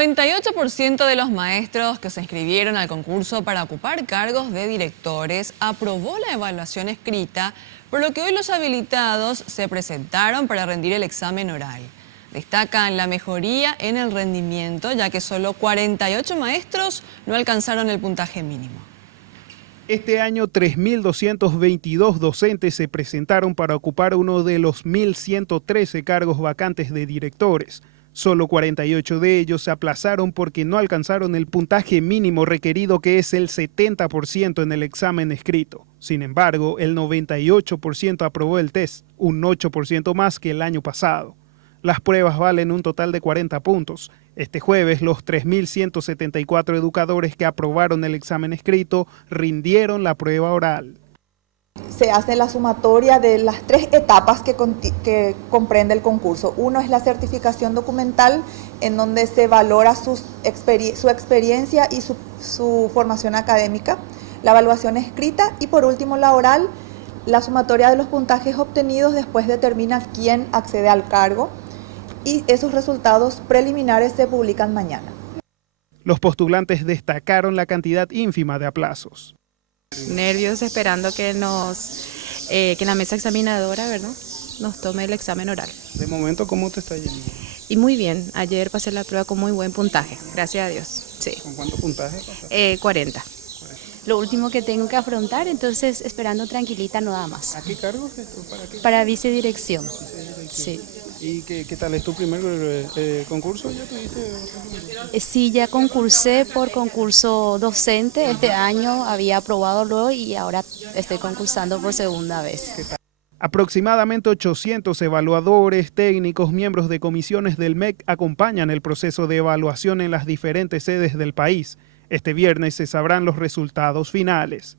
98% de los maestros que se inscribieron al concurso para ocupar cargos de directores aprobó la evaluación escrita, por lo que hoy los habilitados se presentaron para rendir el examen oral. Destacan la mejoría en el rendimiento, ya que solo 48 maestros no alcanzaron el puntaje mínimo. Este año 3.222 docentes se presentaron para ocupar uno de los 1.113 cargos vacantes de directores. Solo 48 de ellos se aplazaron porque no alcanzaron el puntaje mínimo requerido, que es el 70% en el examen escrito. Sin embargo, el 98% aprobó el test, un 8% más que el año pasado. Las pruebas valen un total de 40 puntos. Este jueves, los 3.174 educadores que aprobaron el examen escrito rindieron la prueba oral. Se hace la sumatoria de las 3 etapas que comprende el concurso. Uno es la certificación documental, en donde se valora su experiencia y su formación académica, la evaluación escrita y por último la oral. La sumatoria de los puntajes obtenidos después determina quién accede al cargo y esos resultados preliminares se publican mañana. Los postulantes destacaron la cantidad ínfima de aplazos. Nervios esperando que la mesa examinadora, ¿verdad?, nos tome el examen oral. De momento, ¿cómo te está yendo? Y muy bien, ayer pasé la prueba con muy buen puntaje, gracias a Dios. Sí. ¿Con cuánto puntaje pasaste? 40. Lo último que tengo que afrontar, entonces esperando tranquilita nada más. ¿A qué cargo es esto? ¿Para qué? Para vicedirección. Sí. ¿Y qué tal es tu primer concurso? ¿Ya tuviste? Sí, ya concursé por concurso docente. Este año había aprobado luego y ahora estoy concursando por segunda vez. Aproximadamente 800 evaluadores, técnicos, miembros de comisiones del MEC acompañan el proceso de evaluación en las diferentes sedes del país. Este viernes se sabrán los resultados finales.